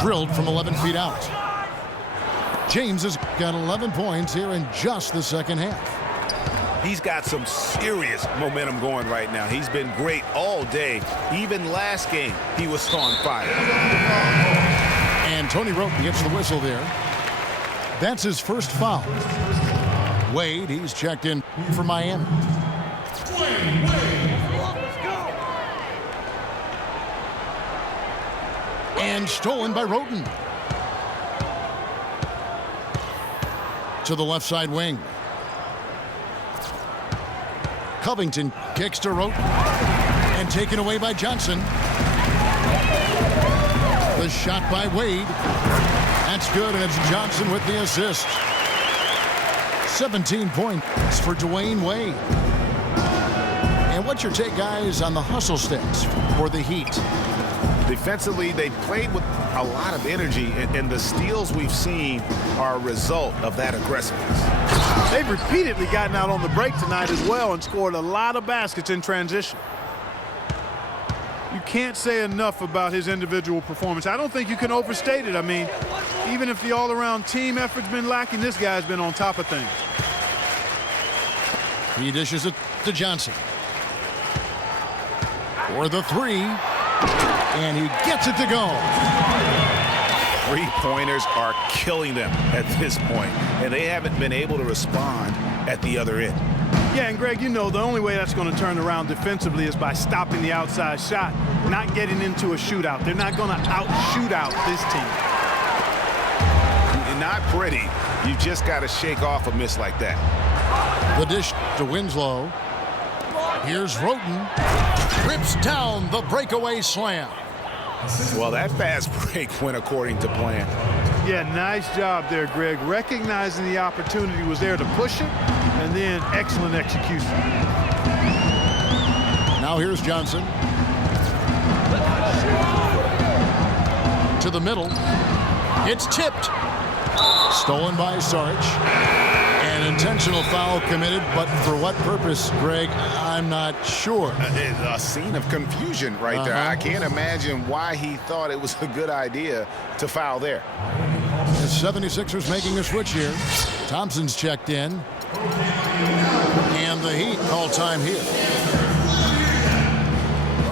Drilled from 11 feet out. James has got 11 points here in just the second half. He's got some serious momentum going right now. He's been great all day. Even last game, he was on fire. And Tony Roten gets the whistle there. That's his first foul. Wade, he's checked in for Miami. And stolen by Roten. To the left side wing. Covington kicks to Roten. And taken away by Johnson. The shot by Wade. That's good, and it's Johnson with the assist. 17 points for Dwayne Wade. And what's your take, guys, on the hustle stats for the Heat? Defensively, they played with a lot of energy, and the steals we've seen are a result of that aggressiveness. They've repeatedly gotten out on the break tonight as well and scored a lot of baskets in transition. You can't say enough about his individual performance. I don't think you can overstate it. I mean, even if the all-around team effort's been lacking, this guy's been on top of things. He dishes it to Johnson. For the three. And he gets it to go. Three-pointers are killing them at this point, and they haven't been able to respond at the other end. Yeah, and Greg, you know the only way that's going to turn around defensively is by stopping the outside shot, not getting into a shootout. They're not going to out-shoot out this team. Not pretty. You just got to shake off a miss like that. The dish to Winslow. Here's Roten. Rips down the breakaway slam. Well, that fast break went according to plan. Yeah, nice job there, Greg. Recognizing the opportunity was there to push it, and then excellent execution. Now here's Johnson. To the middle. It's tipped. Stolen by Sarge. An intentional foul committed, but for what purpose, Greg? I'm not sure. A scene of confusion right there. I can't imagine why he thought it was a good idea to foul there. The 76ers making a switch here. Thompson's checked in. And the Heat call time here.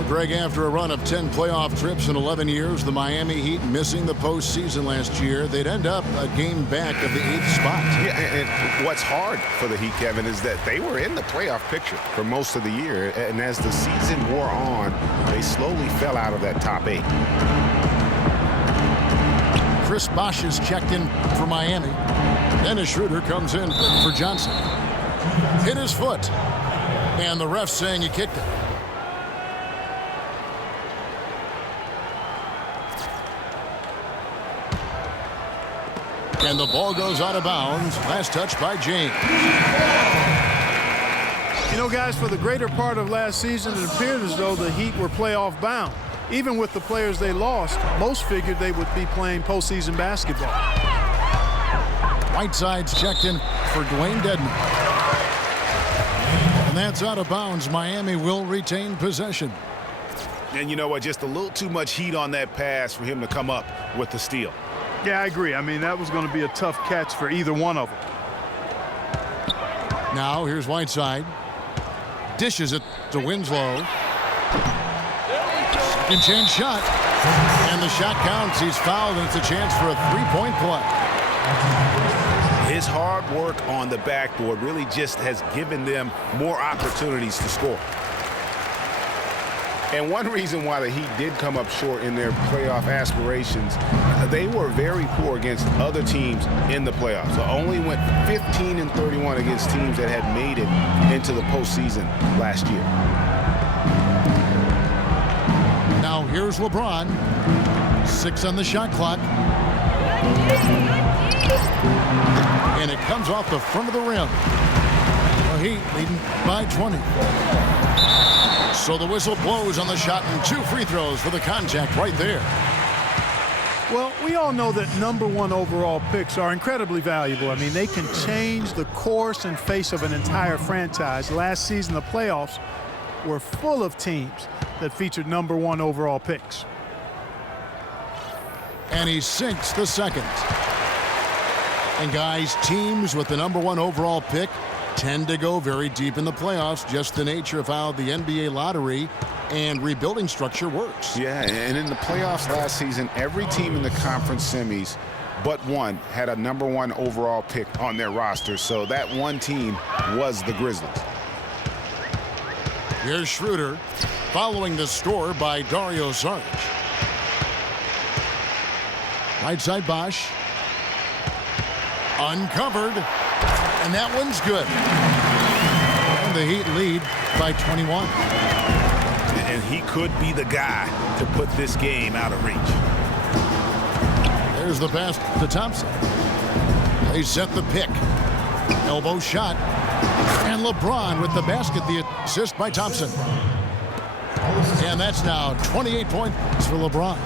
Greg, after a run of 10 playoff trips in 11 years, the Miami Heat missing the postseason last year, they'd end up a game back of the 8th spot. Yeah, and what's hard for the Heat, Kevin, is that they were in the playoff picture for most of the year, and as the season wore on, they slowly fell out of that top 8. Chris Bosh is checked in for Miami. Dennis Schroeder comes in for Johnson. Hit his foot, and the ref saying he kicked it. And the ball goes out of bounds. Last touch by James. You know, guys, for the greater part of last season, it appeared as though the Heat were playoff bound. Even with the players they lost, most figured they would be playing postseason basketball. Whiteside's checked in for Dwayne Dedman. And that's out of bounds. Miami will retain possession. And you know what? Just a little too much heat on that pass for him to come up with the steal. Yeah, I agree. I mean, that was going to be a tough catch for either one of them. Now here's Whiteside. Dishes it to Winslow. Second chance shot. And the shot counts. He's fouled, and it's a chance for a three-point play. His hard work on the backboard really just has given them more opportunities to score. And one reason why the Heat did come up short in their playoff aspirations, they were very poor against other teams in the playoffs. So only went 15-31 against teams that had made it into the postseason last year. Now here's LeBron. 6 on the shot clock. And it comes off the front of the rim. The Heat leading by 20. So the whistle blows on the shot and 2 free throws for the contact right there. Well, we all know that #1 overall picks are incredibly valuable. I mean, they can change the course and face of an entire franchise. Last season, the playoffs were full of teams that featured #1 overall picks. And he sinks the second. And guys, teams with the #1 overall pick tend to go very deep in the playoffs, just the nature of how the NBA lottery and rebuilding structure works. Yeah, and in the playoffs last season, every team in the conference semis but one had a #1 overall pick on their roster, so that one team was the Grizzlies. Here's Schroeder following the score by Dario Saric. Right side Bosch. Uncovered. And that one's good. And the Heat lead by 21. And he could be the guy to put this game out of reach. There's the pass to Thompson. They set the pick. Elbow shot. And LeBron with the basket, the assist by Thompson. And that's now 28 points for LeBron.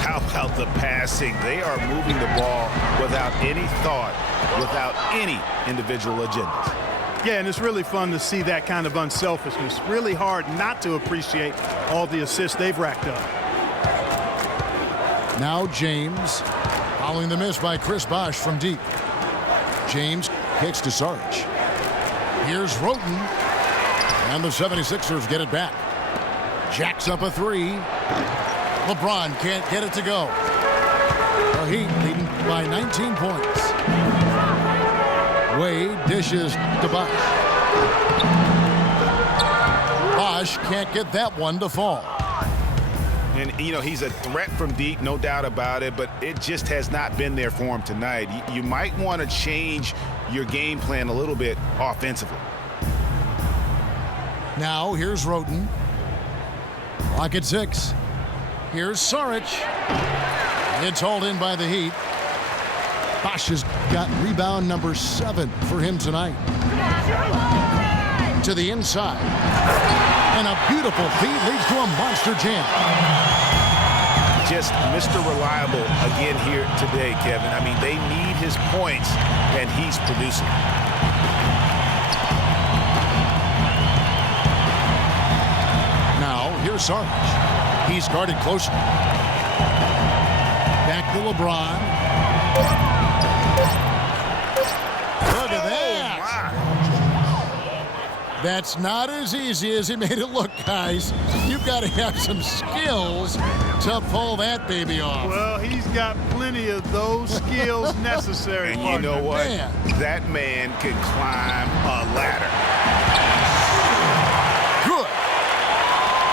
How about the passing? They are moving the ball without any thought, without any individual agendas. Yeah, and it's really fun to see that kind of unselfishness. Really hard not to appreciate all the assists they've racked up. Now James, following the miss by Chris Bosh from deep. James kicks to Saric. Here's Roten. And the 76ers get it back. Jacks up a 3. LeBron can't get it to go. The Heat leading by 19 points. Wade dishes to Bosh. Bosh can't get that one to fall. And, you know, he's a threat from deep, no doubt about it, but it just has not been there for him tonight. You might want to change your game plan a little bit offensively. Now here's Roten. Clock at 6. Here's Saric. It's hauled in by the Heat. Bosh has got rebound number 7 for him tonight. To the inside. And a beautiful feed leads to a monster jam. Just Mr. Reliable again here today, Kevin. I mean, they need his points, and he's producing. Now, here's Saric. He's guarded closely. Back to LeBron. Look at that. That's not as easy as he made it look, guys. You've got to have some skills to pull that baby off. Well, he's got plenty of those skills necessary. And you know what? Man. That man can climb a ladder. Good.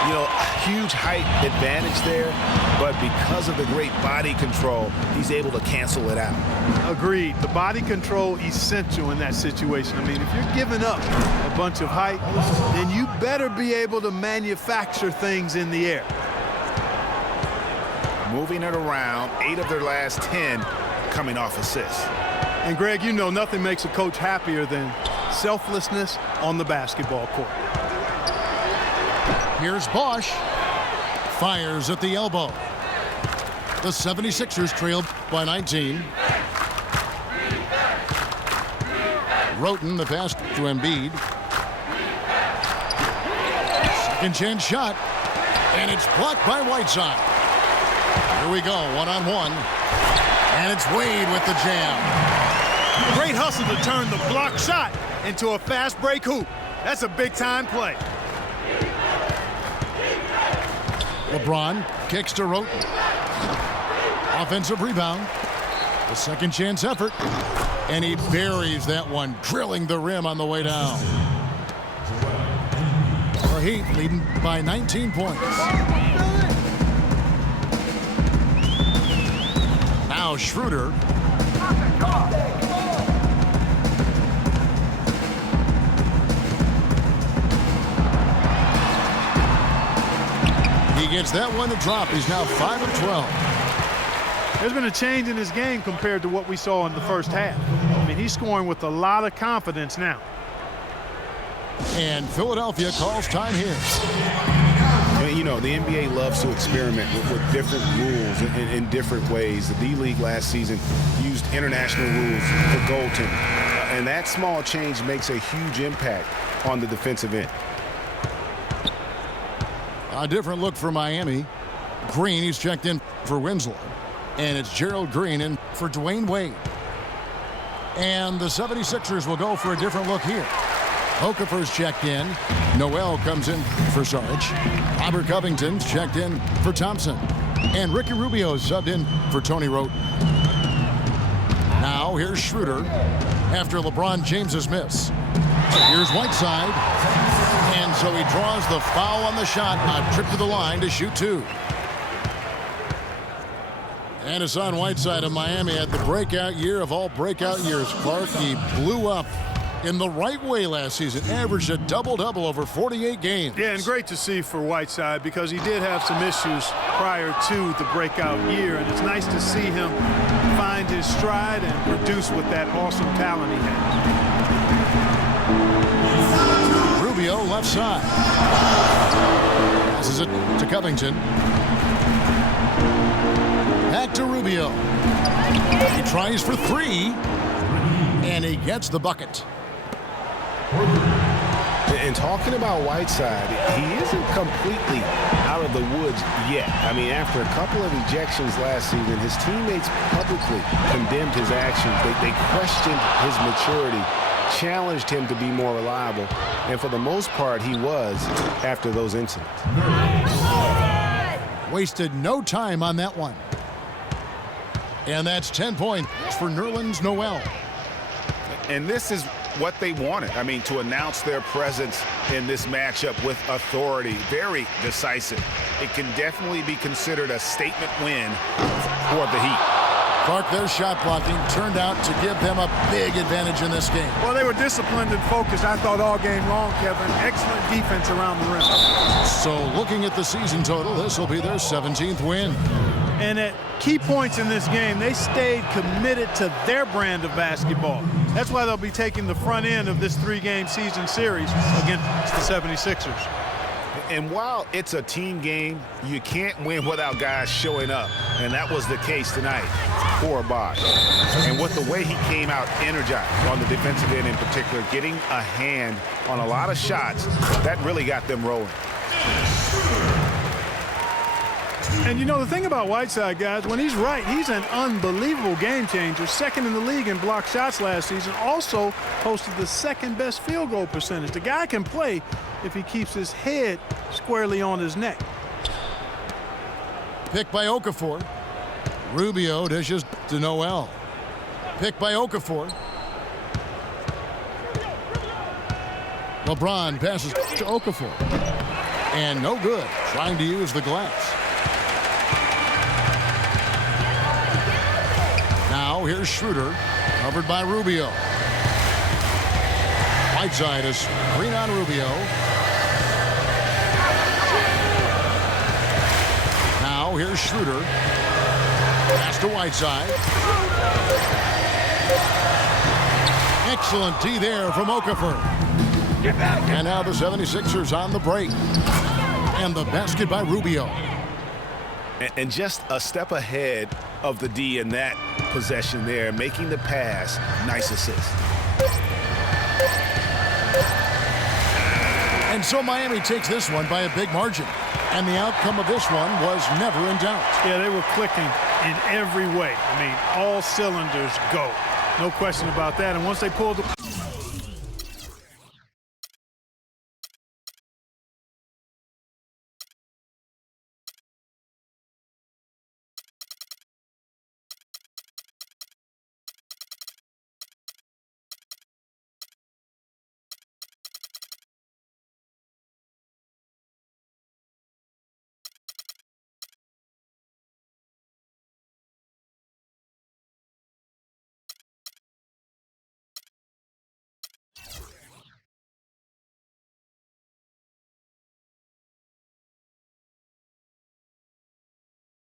You know, huge height advantage there, but because of the great body control, he's able to cancel it out. Agreed. The body control essential in that situation. I mean, if you're giving up a bunch of height, then you better be able to manufacture things in the air. Moving it around, 8 of their last 10 coming off assists. And Greg, you know nothing makes a coach happier than selflessness on the basketball court. Here's Bosh. Fires at the elbow. The 76ers trailed by 19. Roten the pass to Embiid. Second chance shot. And it's blocked by Whiteside. Here we go, one-on-one. And it's Wade with the jam. Great hustle to turn the block shot into a fast break hoop. That's a big-time play. LeBron kicks to Roten. Offensive rebound. The second chance effort. And he buries that one, drilling the rim on the way down. The Heat leading by 19 points. Now Schroeder. He gets that one to drop. He's now 5 of 12. There's been a change in his game compared to what we saw in the first half. I mean, he's scoring with a lot of confidence now. And Philadelphia calls time here. You know, the NBA loves to experiment with different rules in different ways. The D-League last season used international rules for goaltending. And that small change makes a huge impact on the defensive end. A different look for Miami. Green, he's checked in for Winslow. And it's Gerald Green in for Dwayne Wade. And the 76ers will go for a different look here. Okafor's checked in. Noel comes in for Sarge. Robert Covington's checked in for Thompson. And Ricky Rubio's subbed in for Tony Wroten. Now here's Schroeder after LeBron James's miss. Here's Whiteside. And so he draws the foul on the shot. A trip to the line to shoot two. And Hassan Whiteside of Miami had the breakout year of all breakout years. Clark, he blew up in the right way last season, averaged a double-double over 48 games. Yeah, and great to see for Whiteside because he did have some issues prior to the breakout year, and it's nice to see him find his stride and produce with that awesome talent he had. Rubio left side. Passes it to Covington. Back to Rubio. He tries for three, and he gets the bucket. And talking about Whiteside, he isn't completely out of the woods yet. I mean, after a couple of ejections last season, his teammates publicly condemned his actions. They questioned his maturity, challenged him to be more reliable, and for the most part, he was after those incidents. Wasted no time on that one. And that's 10 points for Nerlens Noel. And this is what they wanted. I mean, to announce their presence in this matchup with authority. Very decisive. It can definitely be considered a statement win for the Heat. Clark, their shot blocking turned out to give them a big advantage in this game. Well, they were disciplined and focused, I thought, all game long, Kevin. Excellent defense around the rim. So looking at the season total, this will be their 17th win. And at key points in this game, they stayed committed to their brand of basketball. That's why they'll be taking the front end of this three-game season series against the 76ers. And while it's a team game, you can't win without guys showing up. And that was the case tonight for Bosh. And with the way he came out energized on the defensive end in particular, getting a hand on a lot of shots, that really got them rolling. And you know, the thing about Whiteside, guys, when he's right, he's an unbelievable game changer. Second in the league in blocked shots last season. Also posted the second best field goal percentage. The guy can play if he keeps his head squarely on his neck. Picked by Okafor. Rubio dishes to Noel. Picked by Okafor. LeBron passes to Okafor. And no good. Trying to use the glass. Now here's Schroeder, covered by Rubio. Whiteside is green on Rubio. Now here's Schroeder. Pass to Whiteside. Excellent D there from Okafor. And now the 76ers on the break. And the basket by Rubio. And just a step ahead of the D in that possession there, making the pass. Nice assist. And so Miami takes this one by a big margin. And the outcome of this one was never in doubt. Yeah, they were clicking in every way. I mean, all cylinders go. No question about that. And once they pulled the